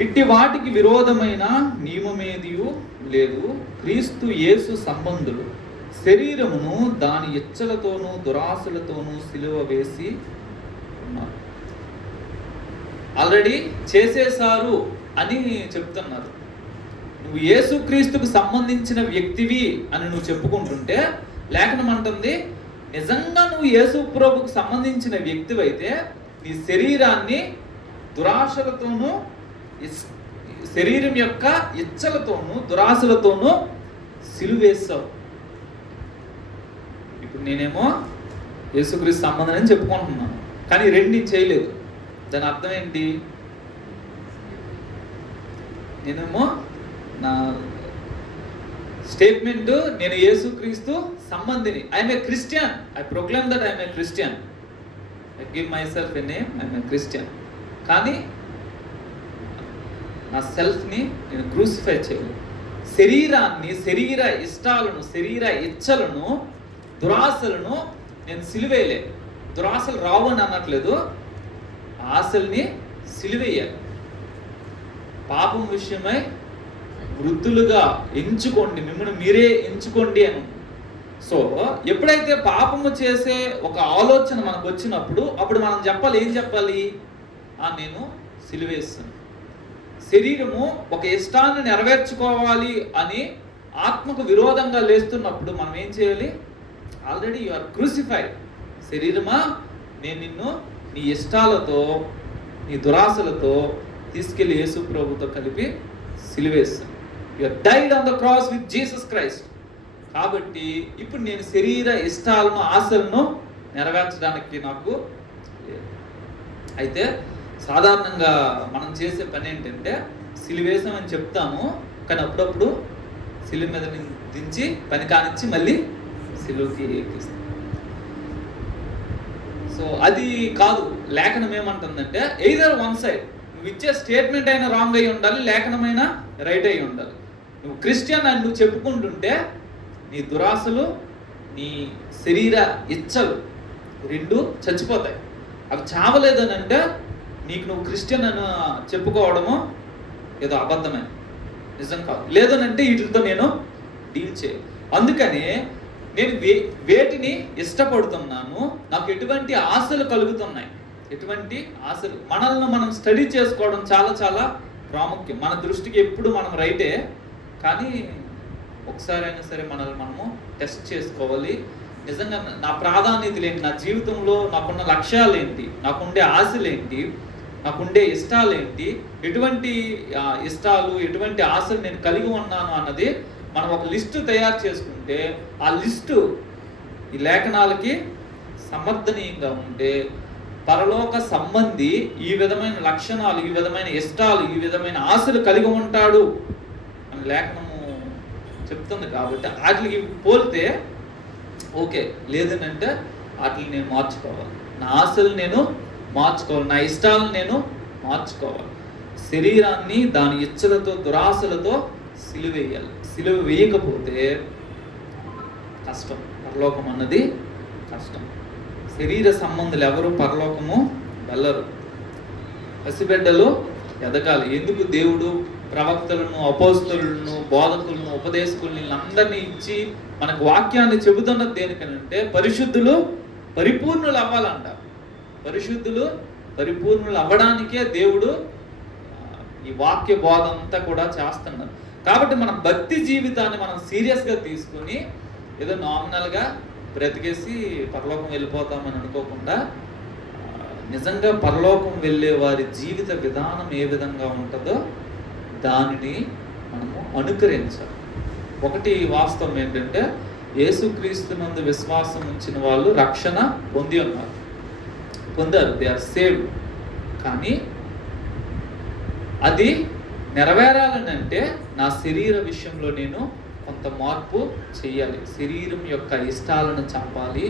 ఇట్టి వాటికి విరోధమైన నియమమేదియు లేదు, క్రీస్తు యేసు సంబంధులు శరీరమును దాని ఇచ్చలతోనూ దురాశలతోనూ సిలువ వేసి ఉన్నారు. ఆల్రెడీ చేసేశారు అని చెప్తున్నారు. నువ్వు యేసుక్రీస్తుకు సంబంధించిన వ్యక్తివి అని నువ్వు చెప్పుకుంటుంటే లేఖనం అంటుంది, నిజంగా నువ్వు యేసు ప్రభుకు సంబంధించిన వ్యక్తివైతే నీ శరీరాన్ని దురాశలతోనూ, శరీరం యొక్క ఇచ్చలతోనూ దురాశలతోనూ సిలువేస్తావు. ఇప్పుడు నేనేమో యేసుక్రీస్తు సంబంధం అని చెప్పుకుంటున్నాను, కానీ రెండు చేయలేదు. దాని అర్థం ఏంటి? నేనేమో నా స్టేట్మెంట్, నేను యేసుక్రీస్తు సంబంధిని. I'm a Christian. I proclaim that I'm a Christian. I give myself a name, I'm a Christian. కానీ నా సెల్ఫ్ని నేను క్రూసిఫై చేయలేదు. శరీరాన్ని, శరీర ఇష్టాలను, శరీర ఇచ్చలను, దురాశలను నేను సిలువేయలే. దురాశలు రావు అని అనట్లేదు, ఆశల్ని సిలువేయాలి. పాపం విషయమై వృద్ధులుగా ఎంచుకోండి, మిమ్మల్ని మీరే ఎంచుకోండి అని. సో ఎప్పుడైతే పాపము చేసే ఒక ఆలోచన మనకు వచ్చినప్పుడు అప్పుడు మనం చెప్పాలి, ఏం చెప్పాలి? నేను సిలువేస్తాను. శరీరము ఒక ఇష్టాన్ని నెరవేర్చుకోవాలి అని ఆత్మకు విరోధంగా లేస్తున్నప్పుడు మనం ఏం చేయాలి? Already you are crucified. శరీరమా, నేను నిన్ను నీ ఇష్టాలతో, నీ దురాశలతో తీసుకెళ్లి యేసు ప్రభుతో కలిపి సిలువేస్తాను. You are died on the cross with Jesus Christ. కాబట్టి ఇప్పుడు నేను శరీర ఇష్టాలను, ఆశలను నెరవేర్చడానికి నాకు లేదు. అయితే సాధారణంగా మనం చేసే పని ఏంటంటే సిలువేసామని చెప్తాము, కానీ అప్పుడప్పుడు సిలువ మీద దించి పని కానిచ్చి మళ్ళీ సిలువకి ఎక్కిస్తాం. సో అది కాదు. లేఖనం ఏమంటుందంటే ఎయిదర్ వన్ సైడ్, నువ్వు ఇచ్చే స్టేట్మెంట్ అయినా రాంగ్ అయి ఉండాలి, లేఖనమైనా రైట్ అయి ఉండాలి. నువ్వు క్రిస్టియన్ అని నువ్వు చెప్పుకుంటుంటే నీ దురాశలు, నీ శరీర ఇచ్చలు రెండు చచ్చిపోతాయి. అవి చావలేదని అంటే నీకు నువ్వు క్రిస్టియన్ అని చెప్పుకోవడము ఏదో అబద్ధమే, నిజం కాదు. లేదనంటే వీటితో నేను డీల్ చేయాలి. అందుకని నేను వేటిని ఇష్టపడుతున్నాను, నాకు ఎటువంటి ఆశలు కలుగుతున్నాయి, ఎటువంటి ఆశలు, మనల్ని మనం స్టడీ చేసుకోవడం చాలా చాలా ప్రాముఖ్యం. మన దృష్టికి ఎప్పుడు మనం రైటే, కానీ ఒకసారైనా సరే మనల్ని మనము టెస్ట్ చేసుకోవాలి. నిజంగా నా ప్రాధాన్యతలు ఏంటి, నా జీవితంలో నాకున్న లక్ష్యాలు ఏంటి, నాకుండే ఆశలు ఏంటి, నాకుండే ఇష్టాలు ఏంటి, ఎటువంటి ఇష్టాలు, ఎటువంటి ఆశలు నేను కలిగి ఉన్నాను అన్నది మనం ఒక లిస్టు తయారు చేసుకుంటే, ఆ లిస్టు ఈ లేఖనాలకి సమర్థనీయంగా ఉంటే పరలోక సంబంధి ఈ విధమైన లక్షణాలు, ఈ విధమైన ఇష్టాలు, ఈ విధమైన ఆశలు కలిగి ఉంటాడు అని లేఖనము చెప్తుంది. కాబట్టి వాటికి పోలితే ఓకే, లేదనంటే వాటిని నేను మార్చుకోవాలి, నా ఆశలు నేను మార్చుకోవాలి, నా ఇష్టాలను నేను మార్చుకోవాలి. శరీరాన్ని దాని ఇచ్చలతో, దురాశలతో సిలువేయాలి. సిలువ వేయకపోతే కష్టం, పరలోకం అన్నది కష్టం. శరీర సంబంధులు ఎవరు పరలోకము వెళ్ళరు. పసిబిడ్డలు ఎదగాలి. ఎందుకు దేవుడు ప్రవక్తలను, అపోస్తలులను, బోధకులను, ఉపదేశకులను అందరినీ ఇచ్చి మనకు వాక్యాన్ని చెబుతున్నది దేనికనంటే పరిశుద్ధులు పరిపూర్ణులు అవ్వాలంట. పరిశుద్ధులు పరిపూర్ణులు అవ్వడానికే దేవుడు ఈ వాక్య బోధ అంతా కూడా చేస్తున్నారు. కాబట్టి మన భక్తి జీవితాన్ని మనం సీరియస్గా తీసుకొని ఏదో నామినల్గా బ్రతికేసి పరలోకం వెళ్ళిపోతామని అనుకోకుండా, నిజంగా పరలోకం వెళ్ళే వారి జీవిత విధానం ఏ విధంగా ఉంటుందో దానిని మనము అనుకరించాలి. ఒకటి వాస్తవం ఏంటంటే యేసుక్రీస్తునందు విశ్వాసం ఉంచిన వాళ్ళు రక్షణ పొందారు, దే ఆర్ సేవ్డ్. కానీ అది నెరవేరాలని అంటే నా శరీర విషయంలో నేను కొంత మార్పు చేయాలి. శరీరం యొక్క ఇష్టాలను చంపాలి,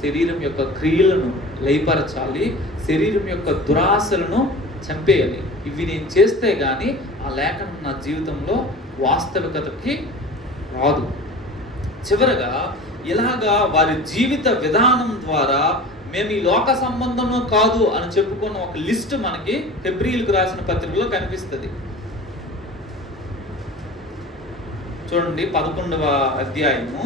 శరీరం యొక్క క్రియలను లయపరచాలి, శరీరం యొక్క దురాశలను చంపేయాలి. ఇవి నేను చేస్తే కానీ ఆ లేఖనం నా జీవితంలో వాస్తవికతకి రాదు. చివరగా ఇలాగా వారి జీవిత విధానం ద్వారా మేము ఈ లోక సంబంధము కాదు అని చెప్పుకున్న ఒక లిస్ట్ మనకి హెబ్రీయులకు రాసిన పత్రికలో కనిపిస్తుంది. చూడండి, 11వ అధ్యాయము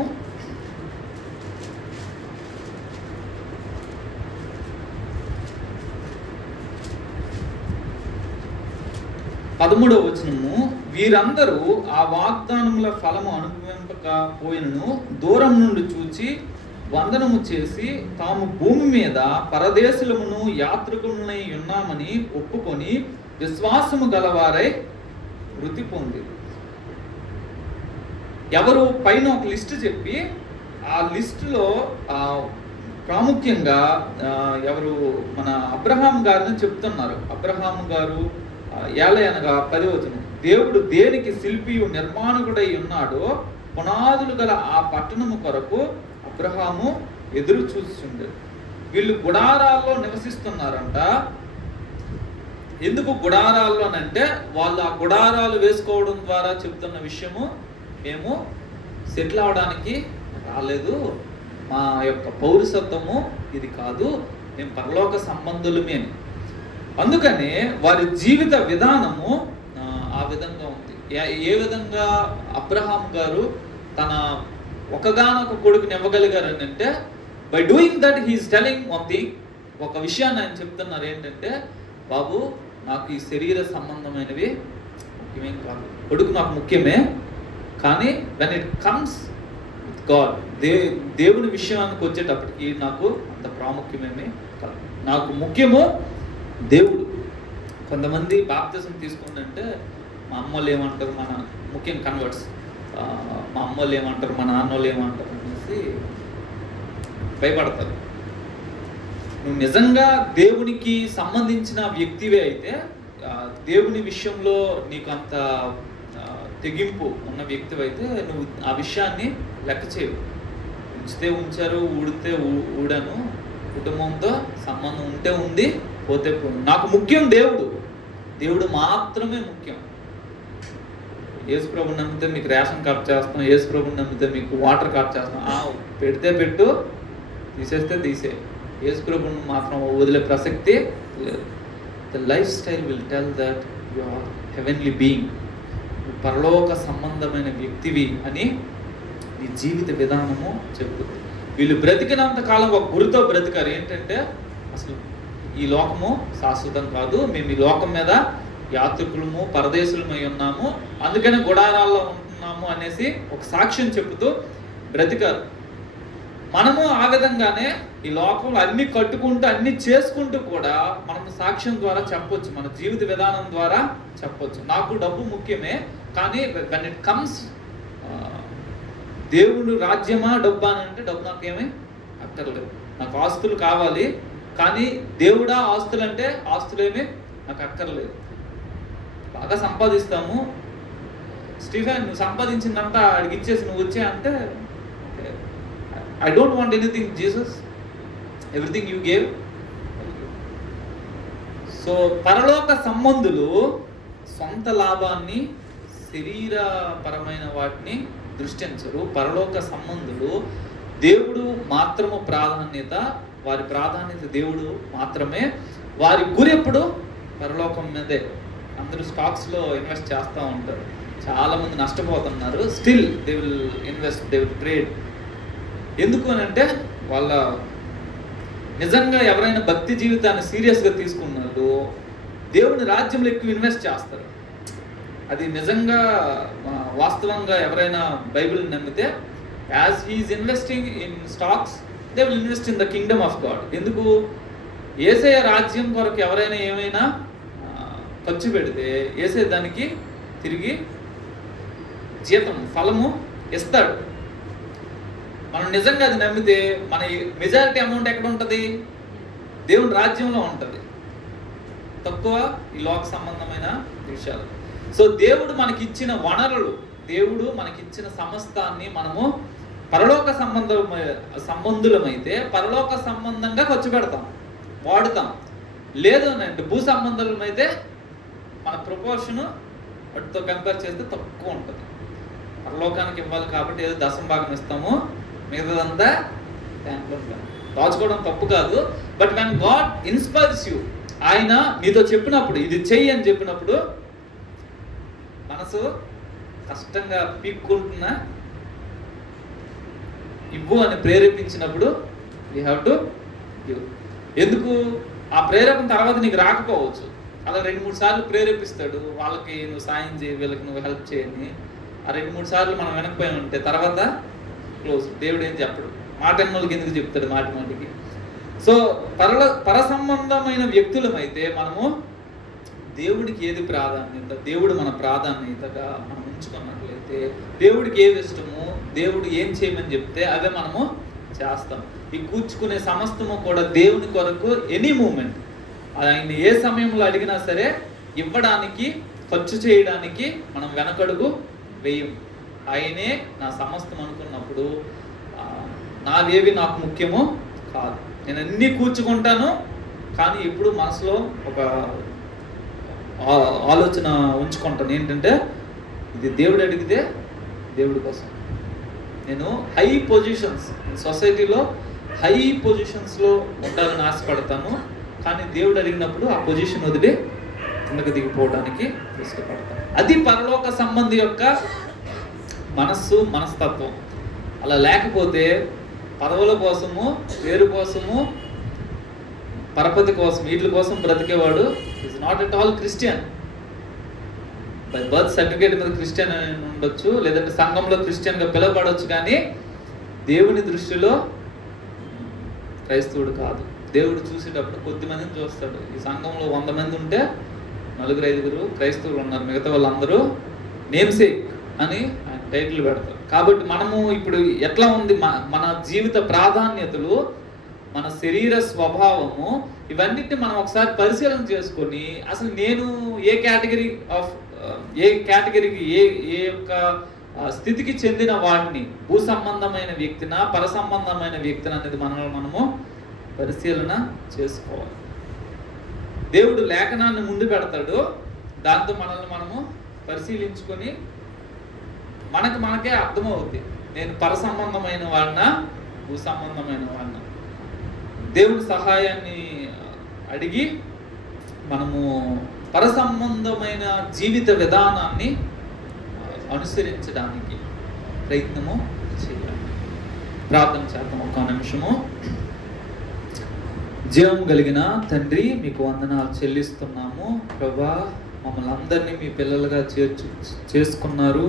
13వ వచనము, వీరందరూ ఆ వాగ్దానముల ఫలము అనుభవింపకపోయినను దూరం నుండి చూచి వందనము చేసి తాము భూమి మీద పరదేశులమును యాత్రికులనై ఉన్నామని ఒప్పుకొని విశ్వాసము గలవారై వృద్ధి పొంది. ఎవరు పైన ఒక లిస్టు చెప్పి ఆ లిస్టులో ప్రాముఖ్యంగా ఎవరు మన అబ్రహాం గారిని చెప్తున్నారు. అబ్రహాం గారు ఏలయనగా 10వ వచనం, దేవుడు దేనికి శిల్పియు నిర్మాణకుడై ఉన్నాడో పునాదులు గల ఆ పట్టణము కొరకు అబ్రహాము ఎదురు చూస్తుండేది. వీళ్ళు గుడారాల్లో నివసిస్తున్నారంట. ఎందుకు గుడారాల్లో అంటే వాళ్ళు ఆ గుడారాలు వేసుకోవడం ద్వారా చెప్తున్న విషయము, మేము సెటిల్ అవడానికి రాలేదు, మా యొక్క పౌరసత్వము ఇది కాదు, మేము పరలోక సంబంధులమే అని. అందుకనే వారి జీవిత విధానము ఆ విధంగా ఉంది. ఏ విధంగా అబ్రహాం గారు తన ఒకగానొక కొడుకుని ఇవ్వగలిగారు అంటే, by doing that he is telling one thing, ఒక విషయాన్ని ఆయన చెప్తున్నారు ఏంటంటే, బాబు నాకు ఈ శరీర సంబంధమైనవి ముఖ్యమేం కాదు, కొడుకు నాకు ముఖ్యమే, కానీ when it comes with God, దేవుని విషయానికి వచ్చేటప్పటికి నాకు అంత ప్రాముఖ్యమేమి కాదు. నాకు ముఖ్యము దేవుడు. కొంతమంది బాప్తిజం తీసుకుందంటే మా అమ్మోళ్ళు ఏమంటారు, మన ముఖ్యం కన్వర్ట్స్, మా అమ్మోళ్ళు ఏమంటారు, మా నాన్నోళ్ళు ఏమంటారు అనేసి భయపడతారు. నువ్వు నిజంగా దేవునికి సంబంధించిన వ్యక్తివే అయితే, దేవుని విషయంలో నీకు అంత తెగింపు ఉన్న వ్యక్తివైతే నువ్వు ఆ విషయాన్ని లెక్క చేయవు. ఉంచితే ఉంచారు, ఊడితే ఊడాను, కుటుంబంతో సంబంధం ఉంటే ఉంది, పోతే పోను. నాకు ముఖ్యం దేవుడు, దేవుడు మాత్రమే ముఖ్యం. యేసు ప్రభుని నమ్మితే మీకు రేషన్ కార్డ్ చేస్తాం, యేసు ప్రభుని నమ్మితే మీకు వాటర్ కార్డ్ చేస్తాం. పెడితే పెట్టు, తీసేస్తే తీసే. యేసు ప్రభుని మాత్రం వదిలే ప్రసక్తి లేదు. The lifestyle will tell that you are heavenly being. పరలోక సంబంధమైన వ్యక్తివి అని నీ జీవిత విధానము చెప్తుంది. వీళ్ళు బ్రతికినంత కాలం ఒక గురితో బ్రతికారు, ఏంటంటే అసలు ఈ లోకము శాశ్వతం కాదు, మేము ఈ లోకం మీద యాత్రికులము పరదేశులమై ఉన్నాము, అందుకనే గుడారాల్లో ఉంటున్నాము అనేసి ఒక సాక్ష్యం చెబుతూ బ్రతికారు. మనము ఆ విధంగానే ఈ లోకంలో అన్ని కట్టుకుంటూ అన్ని చేసుకుంటూ కూడా మనం సాక్ష్యం ద్వారా చెప్పొచ్చు, మన జీవిత విధానం ద్వారా చెప్పొచ్చు. నాకు డబ్బు ముఖ్యమే, కానీ when it comes దేవుడు రాజ్యమా డబ్బా అని అంటే డబ్బు నాకేమీ అక్కర్లేదు. నాకు ఆస్తులు కావాలి, కానీ దేవుడా ఆస్తులు అంటే ఆస్తులేమీ నాకు అక్కర్లేదు. బాగా సంపాదిస్తాము, స్టీఫెన్ నువ్వు సంపాదించిందంతా అడిగి ఇచ్చేసి నువ్వు వచ్చే అంటే, I don't want anything Jesus, everything you gave. So పరలోక సంబంధులు సొంత లాభాన్ని, శరీరపరమైన వాటిని దృష్టించరు. పరలోక సంబంధులు దేవుడు మాత్రము ప్రాధాన్యత, వారి ప్రాధాన్యత దేవుడు మాత్రమే. వారి గురి ఎప్పుడు పరలోకం మీదే. అందరూ స్టాక్స్లో ఇన్వెస్ట్ చేస్తూ ఉంటారు, చాలామంది నష్టపోతున్నారు. Still they will invest, they will trade. ఎందుకు అని అంటే వాళ్ళ నిజంగా ఎవరైనా భక్తి జీవితాన్ని సీరియస్గా తీసుకున్నారు, దేవుని రాజ్యంలో ఎక్కువ ఇన్వెస్ట్ చేస్తారు. అది నిజంగా వాస్తవంగా ఎవరైనా బైబిల్ నమ్మితే, as he is investing in stocks they will invest in the kingdom of God. ఎందుకు? యేసయ్య రాజ్యం కొరకు ఎవరైనా ఏమైనా ఖర్చు పెడితే యేసయ్య దానికి తిరిగి జీతం, ఫలము ఇస్తాడు. మనం నిజంగా అది నమ్మితే మన మెజారిటీ అమౌంట్ ఎక్కడ ఉంటుంది? దేవుని రాజ్యంలో ఉంటుంది, తక్కువ ఈ లోక సంబంధమైన విషయాలు. సో దేవుడు మనకిచ్చిన వనరులు, దేవుడు మనకిచ్చిన సమస్తాన్ని మనము పరలోక సంబంధులమైతే పరలోక సంబంధంగా ఖర్చు పెడతాం, వాడుతాం. లేదు అంటే భూ సంబంధులమైతే మన ప్రపోర్షను వాటితో కంపేర్ చేస్తే తక్కువ ఉంటుంది. పరలోకానికి ఇవ్వాలి కాబట్టి ఏదో దశం భాగం ఇస్తాము, మిగతాదంతా ట్యాంక్లో దాచుకోవడం తప్పు కాదు. But when God inspires you, ఆయన నీతో చెప్పినప్పుడు ఇది చెయ్యి అని చెప్పినప్పుడు, మనసు కష్టంగా పీక్కుంటున్నా ఇవ్వు అని ప్రేరేపించినప్పుడు యూ హ్యావ్ టు గివ్. ఎందుకు? ఆ ప్రేరేపణ తర్వాత నీకు రాకపోవచ్చు, అలా 2-3 సార్లు ప్రేరేపిస్తాడు, వాళ్ళకి నువ్వు సాయం చేయి, వీళ్ళకి నువ్వు హెల్ప్ చేయని. ఆ 2-3 సార్లు మనం వెనకపోయి ఉంటే తర్వాత క్లోజ్. దేవుడు ఏం చెప్పడు, మాట అన్నోళ్ళకి ఎందుకు చెప్తాడు మాటికి. సో పర సంబంధమైన వ్యక్తులమైతే మనము దేవుడికి ఏది ప్రాధాన్యత, దేవుడు మన ప్రాధాన్యతగా మనం ఉంచుకున్నట్లయితే, దేవుడికి ఏది ఇష్టమో, దేవుడు ఏం చేయమని చెప్తే అవే మనము చేస్తాం. ఈ కూర్చుకునే సమస్తము కూడా దేవుని కొరకు ఎనీ మూమెంట్, ఆయన ఏ సమయంలో అడిగినా సరే ఇవ్వడానికి, ఖర్చు చేయడానికి మనం వెనకడుగు వేయం. ఆయనే నా సమస్తం అనుకున్నప్పుడు నావేవి నాకు ముఖ్యమో కాదు. నేను అన్నీ కూర్చుకుంటాను, కానీ ఎప్పుడు మనసులో ఒక ఆలోచన ఉంచుకుంటాను, ఏంటంటే ఇది దేవుడు అడిగితే దేవుడి కోసం. నేను హై పొజిషన్స్ సొసైటీలో హై పొజిషన్స్లో ఉండాలని ఆశపడతాను, కానీ దేవుడు అడిగినప్పుడు ఆ పొజిషన్ వదిలి కిందకు దిగిపోవడానికి ఇష్టపడతాను. అది పరలోక సంబంధి యొక్క మనస్తత్వం. అలా లేకపోతే పదవుల కోసము, పేరు కోసము, పరపతి కోసం, వీటి కోసం బ్రతికేవాడు is not at all Christian. By birth certificate మీద క్రిస్టియన్ అని ఉండొచ్చు, లేదంటే సంఘంలో క్రిస్టియన్గా పిలువబడవచ్చు, కానీ దేవుని దృష్టిలో క్రైస్తవుడు కాదు. దేవుడు చూసేటప్పుడు కొద్ది మందిని చూస్తాడు. ఈ సంఘంలో 100 మంది ఉంటే 4-5 క్రైస్తవులు ఉన్నారు, మిగతా వాళ్ళందరూ నేమ్సేక్ అని ఆయన టైటిల్ పెడతారు. కాబట్టి మనము ఇప్పుడు ఎట్లా ఉంది మన జీవిత ప్రాధాన్యతలు, మన శరీర స్వభావము, ఇవన్నిటిని మనం ఒకసారి పరిశీలన చేసుకొని అసలు నేను ఏ కేటగిరీకి ఏ యొక్క స్థితికి చెందిన వాడిని, భూ సంబంధమైన వ్యక్తినా పర సంబంధమైన వ్యక్తిని అనేది మనము పరిశీలన చేసుకోవాలి. దేవుడు లేఖనాన్ని ముందు పెడతాడు, దాంతో మనల్ని మనము పరిశీలించుకొని మనకే అర్థమవుద్ది, నేను పర సంబంధమైన వాడినా భూ సంబంధమైన వాడినా. దేవుడి సహాయాన్ని అడిగి మనము పర సంబంధమైన జీవిత విధానాన్ని అనుసరించడానికి ప్రయత్నము చేయాలి. ప్రార్థన చేద్దాం ఒక నిమిషము. జీవం కలిగిన తండ్రి, మీకు వందనాలు చెల్లిస్తున్నాము ప్రభా. మమ్మల్ని అందరినీ మీ పిల్లలుగా చేసుకున్నారు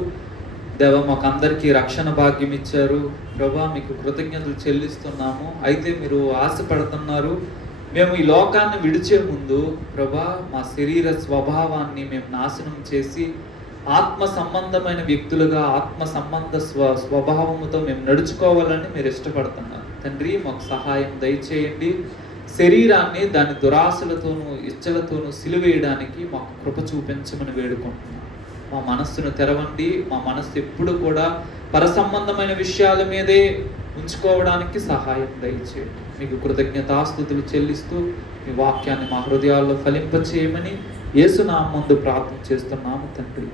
దేవా. మాకు అందరికీ రక్షణ భాగ్యం ఇచ్చారు ప్రభా, మీకు కృతజ్ఞతలు చెల్లిస్తున్నాము. అయితే మీరు ఆశపడుతున్నారు, మేము ఈ లోకాన్ని విడిచే ముందు ప్రభా మా శరీర స్వభావాన్ని మేము నాశనం చేసి ఆత్మ సంబంధమైన వ్యక్తులుగా ఆత్మ సంబంధ స్వభావముతో మేము నడుచుకోవాలని మీరు ఇష్టపడుతున్నారు తండ్రి. మాకు సహాయం దయచేయండి. శరీరాన్ని దాని దురాశలతోనూ ఇచ్చలతోనూ సిలువేయడానికి మాకు కృప చూపించమని వేడుకుంటున్నాం. మా మనస్సును తెరవండి. మా మనస్సు ఎప్పుడు కూడా పర సంబంధమైన విషయాల మీదే ఉంచుకోవడానికి సహాయం దయచేయండి. మీకు కృతజ్ఞతాస్తుతులు చెల్లిస్తూ మీ వాక్యాన్ని మా హృదయాల్లో ఫలింపచేయమని యేసు నామమున ప్రార్థన చేస్తున్నాము తండ్రి.